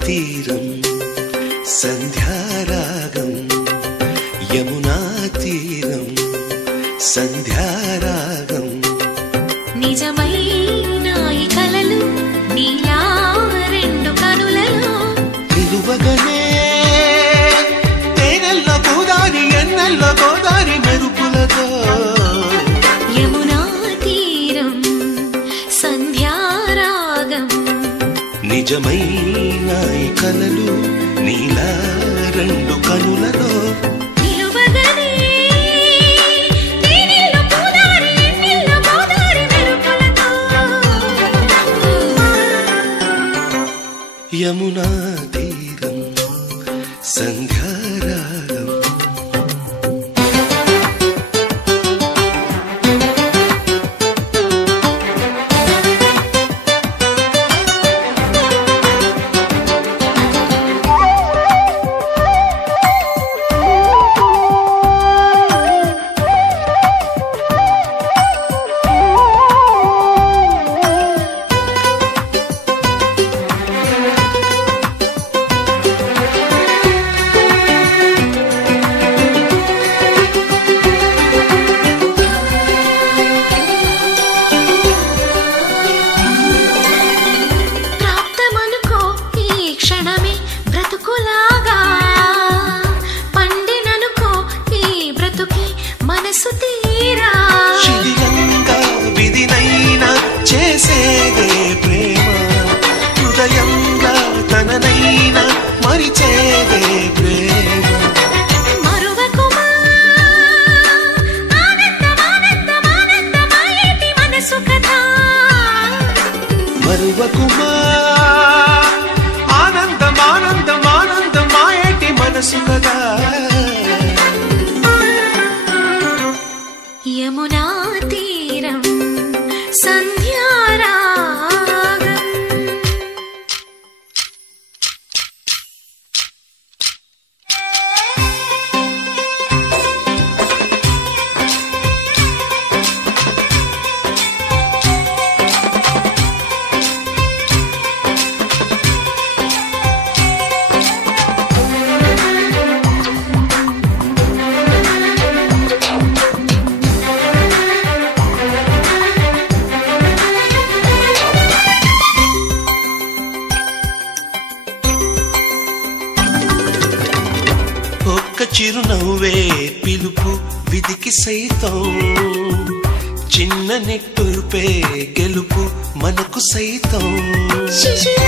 తీరం సంధ్యారాగం యమునా తీరం సంధ్యారాగం నిజమైన ఈ కలలు నీలా రెండు కనులలో నిలువగనే తేనెల్లో గోదారి ఎన్నెల్లో గోదారి మెరుపులతో యమునా తీరం సంధ్యారాగం నిజమైన ఈ కలలు నీలా రెండు కనులలో యమునా తీరం సంధ్యారాగం శిథిలంగా విధినైనా చేసేదే ప్రేమ హృదయంగా తననైనా మరిచేదే ప్రేమ మరువకుమా ఆనందమానందమానందమాయేటి మనసు కథ మరువకుమా ఆనందమానందమానందమాయేటి మనసు కదా యమునా తీరం సంధ్యారాగం చిరునవ్వే పిలుపు విధికి సైతం చిన్న నిట్టూర్పే గెలుపు మనకు సైతం శిశిర